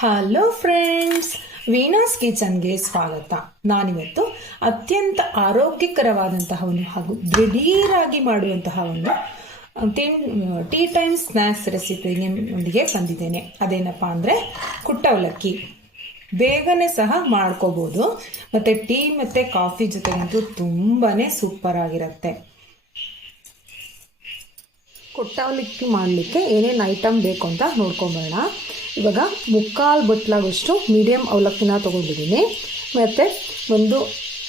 Hello friends, ವೀಣಾಸ್ ಕಿಚನ್ಗೆ ಸ್ವಾಗತ. ನಾನಿವತ್ತು ಅತ್ಯಂತ ಆರೋಗ್ಯಕರವಾದಂತಹ ಒಂದು ಹಾಗೂ ದಿಢೀರಾಗಿ ಮಾಡುವಂತಹ ಒಂದು ಟೀ ಟೈಮ್ ಸ್ನ್ಯಾಕ್ಸ್ ರೆಸಿಪಿಯೊಂದಿಗೆ ಬಂದಿದ್ದೇನೆ. ಅದೇನಪ್ಪ ಅಂದರೆ ಕುಟ್ಟ ಅವಲಕ್ಕಿ. ಬೇಗನೆ ಸಹ ಮಾಡ್ಕೋಬೋದು ಮತ್ತು ಟೀ ಮತ್ತು ಕಾಫಿ ಜೊತೆಗಂತೂ ತುಂಬಾ ಸೂಪರ್ ಆಗಿರುತ್ತೆ. ಕುಟ್ಟ ಅವಲಕ್ಕಿ ಮಾಡಲಿಕ್ಕೆ ಏನೇನು ಐಟಮ್ ಬೇಕು ಅಂತ ನೋಡ್ಕೊಂಬರೋಣ. ಇವಾಗ 3/4 ಬಟ್ಲಾಗೋಷ್ಟು ಮೀಡಿಯಮ್ ಅವಲಕ್ಕಿನ ತೊಗೊಂಡಿದ್ದೀನಿ. ಮತ್ತು ಒಂದು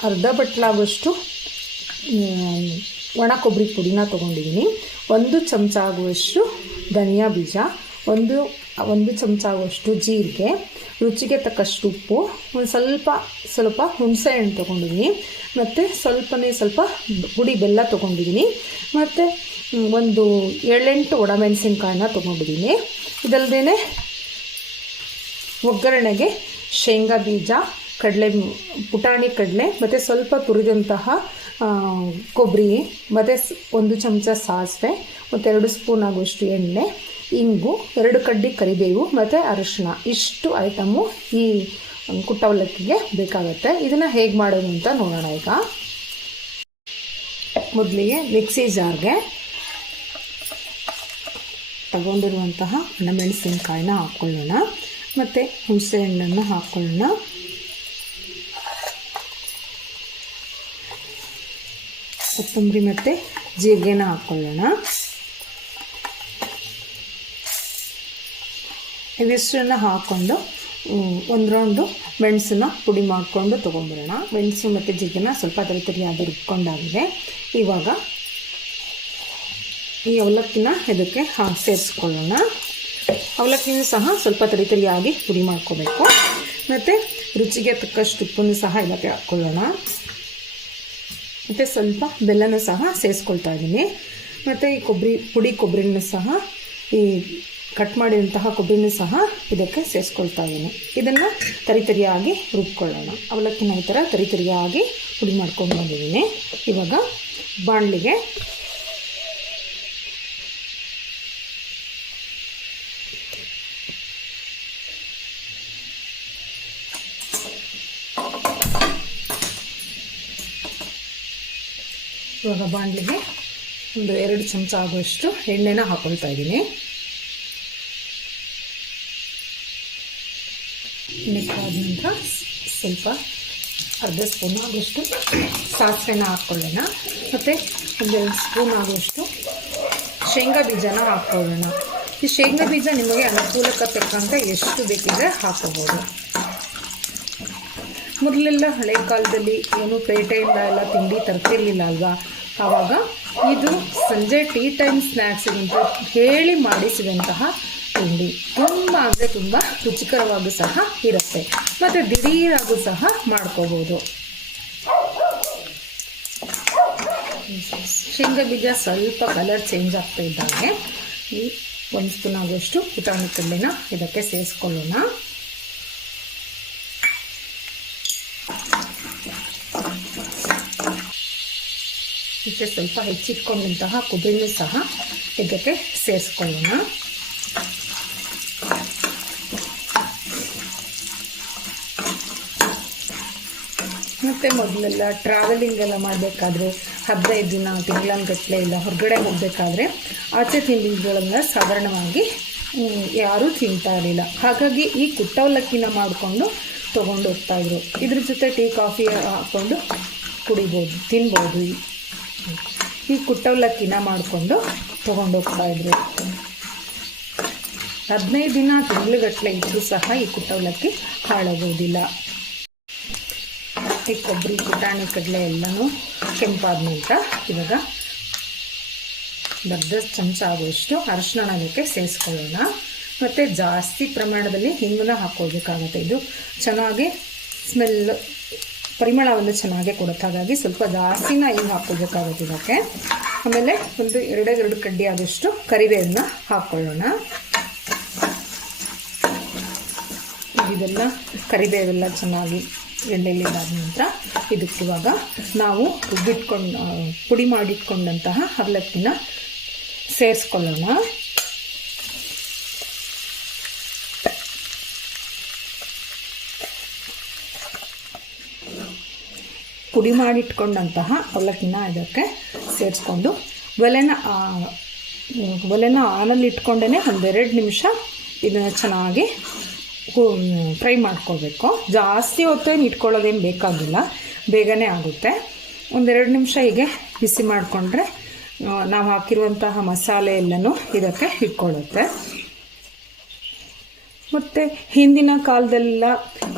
ಅರ್ಧ ಬಟ್ಲಾಗೋಷ್ಟು ಒಣ ಕೊಬ್ಬರಿ ಪುಡಿನ ತೊಗೊಂಡಿದ್ದೀನಿ. 1 ಚಮಚ ಆಗುವಷ್ಟು ಧನಿಯಾ ಬೀಜ, ಒಂದು ಚಮಚ ಆಗುವಷ್ಟು ಜೀರಿಗೆ, ರುಚಿಗೆ ತಕ್ಕಷ್ಟು ಉಪ್ಪು, ಒಂದು ಸ್ವಲ್ಪ ಹುಣಸೆ ಹಣ್ಣು ತೊಗೊಂಡಿದ್ದೀನಿ. ಮತ್ತು ಸ್ವಲ್ಪ ಪುಡಿ ಬೆಲ್ಲ ತೊಗೊಂಡಿದ್ದೀನಿ. ಮತ್ತು ಒಂದು 7-8 ಒಣಮೆಣಸಿನ್ಕಾಯಿನ ತೊಗೊಂಡಿದ್ದೀನಿ. ಇದಲ್ಲದೇ ಒಗ್ಗರಣೆಗೆ ಶೇಂಗಾ ಬೀಜ, ಪುಟಾಣಿ ಕಡಲೆ, ಮತ್ತು ಸ್ವಲ್ಪ ತುರಿದಂತಹ ಕೊಬ್ಬರಿ, ಮತ್ತು 1 ಚಮಚ ಸಾಸಿವೆ, ಮತ್ತು 2 ಸ್ಪೂನ್ ಆಗುವಷ್ಟು ಎಣ್ಣೆ, ಇಂಗು, 2 ಕಡ್ಡಿ ಕರಿಬೇವು ಮತ್ತು ಅರಿಶಿನ. ಇಷ್ಟು ಐಟಮು ಈ ಕುಟ್ಟ ಅವಲಕ್ಕಿಗೆ ಬೇಕಾಗುತ್ತೆ. ಇದನ್ನು ಹೇಗೆ ಮಾಡೋದು ಅಂತ ನೋಡೋಣ. ಈಗ ಮೊದಲಿಗೆ ಮಿಕ್ಸಿ ಜಾರ್ಗೆ ತಗೊಂಡಿರುವಂತಹ ಒಣಮೆಣಸಿನ್ಕಾಯಿನ ಹಾಕ್ಕೊಳ್ಳೋಣ. ಮತ್ತು ಹುಣಸೆ ಹಣ್ಣನ್ನು ಹಾಕ್ಕೊಳ್ಳೋಣ. ಕೊತ್ತಂಬರಿ ಮತ್ತು ಜೀರಿಗೆನ ಹಾಕ್ಕೊಳ್ಳೋಣ. ಇವಿಷ್ಟನ್ನು ಹಾಕ್ಕೊಂಡು ಒಂದು ರೌಂಡು ಮೆಣಸನ್ನ ಪುಡಿ ಮಾಡಿಕೊಂಡು ತೊಗೊಂಡ್ಬರೋಣ. ಮೆಣಸು ಮತ್ತು ಜೀರಿಗೆನ ಸ್ವಲ್ಪ ತರಿಯಾಗಿ ರುಬ್ಕೊಂಡಾಗಿದೆ. ಇವಾಗ ಈ ಅವಲಕ್ಕಿನ ಇದಕ್ಕೆ ಸೇರಿಸ್ಕೊಳ್ಳೋಣ. ಅವಲಕ್ಕಿನೂ ಸಹ ಸ್ವಲ್ಪ ತರಿಯಾಗಿ ಪುಡಿ ಮಾಡ್ಕೋಬೇಕು. ಮತ್ತು ರುಚಿಗೆ ತಕ್ಕಷ್ಟು ಉಪ್ಪನ್ನು ಸಹ ಇದಕ್ಕೆ ಹಾಕ್ಕೊಳ್ಳೋಣ. ಮತ್ತು ಸ್ವಲ್ಪ ಬೆಲ್ಲನೂ ಸಹ ಸೇರಿಸ್ಕೊಳ್ತಾ ಇದ್ದೀನಿ. ಮತ್ತು ಈ ಕೊಬ್ಬರಿನೂ ಸಹ, ಈ ಕಟ್ ಮಾಡಿದಂತಹ ಕೊಬ್ಬರಿನೂ ಸಹ ಇದಕ್ಕೆ ಸೇರಿಸ್ಕೊಳ್ತಾ ಇದ್ದೀನಿ. ಇದನ್ನು ತರಿಯಾಗಿ ರುಬ್ಕೊಳ್ಳೋಣ. ಅವಲಕ್ಕಿನ ಈ ಥರ ತರಿಯಾಗಿ ಪುಡಿ ಮಾಡ್ಕೊಂಡು ಬಂದಿದ್ದೀನಿ. ಇವಾಗ ಬಾಣಲಿಗೆ ಒಂದು 2 ಚಮಚ ಆಗುವಷ್ಟು ಎಣ್ಣೆನ ಹಾಕೊಳ್ತಾ ಇದ್ದೀನಿ. ಎಣ್ಣೆ ಕಾದ ನಂತರ ಸ್ವಲ್ಪ ಅರ್ಧ ಸ್ಪೂನ್ ಆಗುವಷ್ಟು ಸಾಸಿವೆನ ಹಾಕ್ಕೊಳ್ಳೋಣ. ಮತ್ತು 1 ಸ್ಪೂನ್ ಆಗುವಷ್ಟು ಶೇಂಗಾ ಬೀಜನ ಹಾಕ್ಕೊಳ್ಳೋಣ. ಈ ಶೇಂಗಾ ಬೀಜ ನಿಮಗೆ ಅನುಕೂಲಕ್ಕೆ ತಕ್ಕಂತೆ ಎಷ್ಟು ಬೇಕಿದ್ರೆ ಹಾಕೋಬೋದು. ಮೊದಲೆಲ್ಲ ಹಳೆ ಕಾಲದಲ್ಲಿ ಏನು ಪೇಟೆಯಿಂದ ಎಲ್ಲ ತಿಂಡಿ ತರ್ತಿರ್ಲಿಲ್ಲ ಅಲ್ವಾ? ಆವಾಗ ಇದು ಸಂಜೆ ಟೀ ಟೈಮ್ ಸ್ನ್ಯಾಕ್ಸಿಗಂತ ಹೇಳಿ ಮಾಡಿಸಿದಂತಹ ತಿಂಡಿ ತುಂಬ ರುಚಿಕರವಾಗೂ ಸಹ ಇರುತ್ತೆ. ಮತ್ತು ದಿಢೀರಾಗೂ ಸಹ ಮಾಡ್ಕೋಬೋದು. ಶೇಂಗಾ ಬೀಜ ಸ್ವಲ್ಪ ಕಲರ್ ಚೇಂಜ್ ಆಗ್ತಾ ಇದ್ದಾಗೆ ಈ 1 ಸ್ಪೂನ್ ಆಗುವಷ್ಟು ಪುಟಾಣಿ ಕಡಲೆನ ಇದಕ್ಕೆ ಸೇರಿಸ್ಕೊಳ್ಳೋಣ. ಮತ್ತು ಸ್ವಲ್ಪ ಹೆಚ್ಚಿಟ್ಕೊಂಡಂತಹ ಕೊಬ್ಬರಿನೂ ಸಹ ಇದಕ್ಕೆ ಸೇರಿಸ್ಕೊಳ್ಳೋಣ. ಮತ್ತು ಮೊದಲೆಲ್ಲ ಟ್ರಾವೆಲಿಂಗ್ ಎಲ್ಲ ಮಾಡಬೇಕಾದ್ರೆ 15 ದಿನ ತಿಂಗಳಂಗಟ್ಟಲೆ ಇಲ್ಲ ಹೊರಗಡೆ ಹೋಗಬೇಕಾದ್ರೆ ಆಚೆ ತಿಂಡಿಗಳನ್ನ ಸಾಧಾರಣವಾಗಿ ಯಾರೂ ತಿಂತಾ ಇರಲಿಲ್ಲ. ಹಾಗಾಗಿ ಈ ಕುಟ್ಟ ಅವಲಕ್ಕಿನ ಮಾಡಿಕೊಂಡು ತೊಗೊಂಡು ಹೋಗ್ತಾಯಿದ್ರು. ಇದ್ರ ಜೊತೆ ಟೀ ಕಾಫಿ ಹಾಕ್ಕೊಂಡು ಕುಡಿಬೋದು, ತಿನ್ಬೋದು. ಈ ಕುಟ್ಟ ಅವಲಕ್ಕಿನ ಮಾಡಿಕೊಂಡು ತೊಗೊಂಡೋಗ್ತಾಯಿದ್ರು. 15 ದಿನ ತಿಂಗಳಗಟ್ಟಲೆ ಇದ್ದರೂ ಸಹ ಈ ಕುಟ್ಟ ಅವಲಕ್ಕಿ ಹಾಳಾಗೋದಿಲ್ಲ. ಈ ಕೊಬ್ಬರಿ, ಪುಟಾಣಿ ಕಡಲೆ ಎಲ್ಲನೂ ಕೆಂಪಾದ ನಂತರ ಇವಾಗ ಅರ್ಧ ಚಮಚ ಆಗುವಷ್ಟು ಅರಿಶಿನ ಅದಕ್ಕೆ ಸೇರಿಸ್ಕೊಳ್ಳೋಣ. ಮತ್ತು ಜಾಸ್ತಿ ಪ್ರಮಾಣದಲ್ಲಿ ಹಿಂಗನ್ನ ಹಾಕ್ಕೊಳ್ಬೇಕಾಗುತ್ತೆ. ಇದು ಚೆನ್ನಾಗಿ ಪರಿಮಳವನ್ನು ಚೆನ್ನಾಗಿ ಕೊಡುತ್ತೆ. ಹಾಗಾಗಿ ಸ್ವಲ್ಪ ಜಾಸ್ತಿನ ಹಿಂಗೆ ಹಾಕ್ಕೊಳ್ಬೇಕಾಗುತ್ತೆ ಇದಕ್ಕೆ. ಆಮೇಲೆ ಒಂದು 2 ಕಡ್ಡಿ ಆದಷ್ಟು ಕರಿಬೇವನ್ನ ಹಾಕ್ಕೊಳ್ಳೋಣ. ಇದೆಲ್ಲ ಕರಿಬೇವೆಲ್ಲ ಚೆನ್ನಾಗಿ ಎಣ್ಣೆಲಿದ್ದಾದ ನಂತರ ಇದಕ್ಕಿವಾಗ ನಾವು ಪುಡಿ ಮಾಡಿಟ್ಕೊಂಡಂತಹ ಅವಲಕ್ಕಿನ ಸೇರಿಸ್ಕೊಳ್ಳೋಣ. ಪುಡಿ ಮಾಡಿಟ್ಕೊಂಡಂತಹ ಅವಲಕ್ಕಿನ ಇದಕ್ಕೆ ಸೇರಿಸ್ಕೊಂಡು ಒಲೆನ ಆನಲ್ಲಿ ಇಟ್ಕೊಂಡೇ 1-2 ನಿಮಿಷ ಇದನ್ನು ಚೆನ್ನಾಗಿ ಫ್ರೈ ಮಾಡ್ಕೋಬೇಕು. ಜಾಸ್ತಿ ಹೊತ್ತೇನು ಇಟ್ಕೊಳ್ಳೋದೇನು ಬೇಕಾಗಿಲ್ಲ, ಬೇಗನೆ ಆಗುತ್ತೆ. 1-2 ನಿಮಿಷ ಹೀಗೆ ಬಿಸಿ ಮಾಡಿಕೊಂಡ್ರೆ ನಾವು ಹಾಕಿರುವಂತಹ ಮಸಾಲೆ ಎಲ್ಲನೂ ಇದಕ್ಕೆ ಇಟ್ಕೊಳ್ಳುತ್ತೆ. ಮತ್ತು ಹಿಂದಿನ ಕಾಲದೆಲ್ಲ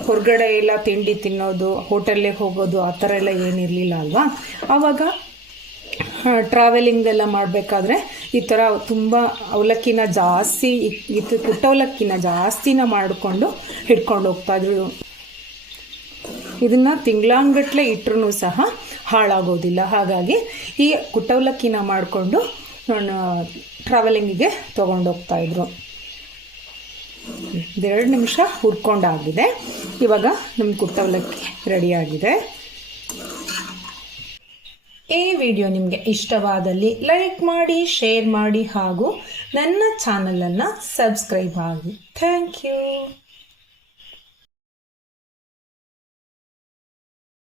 ಹೊರಗಡೆ ಎಲ್ಲ ತಿಂಡಿ ತಿನ್ನೋದು, ಹೋಟೆಲ್ಗೆ ಹೋಗೋದು ಆ ಥರ ಎಲ್ಲ ಏನಿರಲಿಲ್ಲ ಅಲ್ವಾ. ಆವಾಗ ಟ್ರಾವೆಲಿಂಗ್ ಎಲ್ಲ ಮಾಡಬೇಕಾದ್ರೆ ಈ ಥರ ತುಂಬ ಅವಲಕ್ಕಿನ ಜಾಸ್ತಿ ಪುಟ್ಟ ಅವಲಕ್ಕಿನ ಜಾಸ್ತಿನ ಮಾಡಿಕೊಂಡು ಹಿಡ್ಕೊಂಡು ಹೋಗ್ತಾಯಿದ್ರು. ಇದನ್ನು ತಿಂಗಳಾಂಗಟ್ಲೆ ಇಟ್ಟರೂ ಸಹ ಹಾಳಾಗೋದಿಲ್ಲ. ಹಾಗಾಗಿ ಈ ಕುಟ್ಟವಲಕ್ಕಿನ ಮಾಡಿಕೊಂಡು ಟ್ರಾವೆಲಿಂಗಿಗೆ ತೊಗೊಂಡೋಗ್ತಾಯಿದ್ರು. 2 ನಿಮಿಷ ಹುರ್ಕೊಂಡಾಗಿದೆ. ಇವಾಗ ನಮ್ಮ ಕುಟ್ಟವಲಕ್ಕಿ ರೆಡಿಯಾಗಿದೆ. ಈ ವಿಡಿಯೋ ನಿಮಗೆ ಇಷ್ಟವಾದಲ್ಲಿ ಲೈಕ್ ಮಾಡಿ, ಶೇರ್ ಮಾಡಿ ಹಾಗೂ ನನ್ನ ಚಾನಲನ್ನು ಸಬ್ಸ್ಕ್ರೈಬ್ ಆಗಿ. Thank you.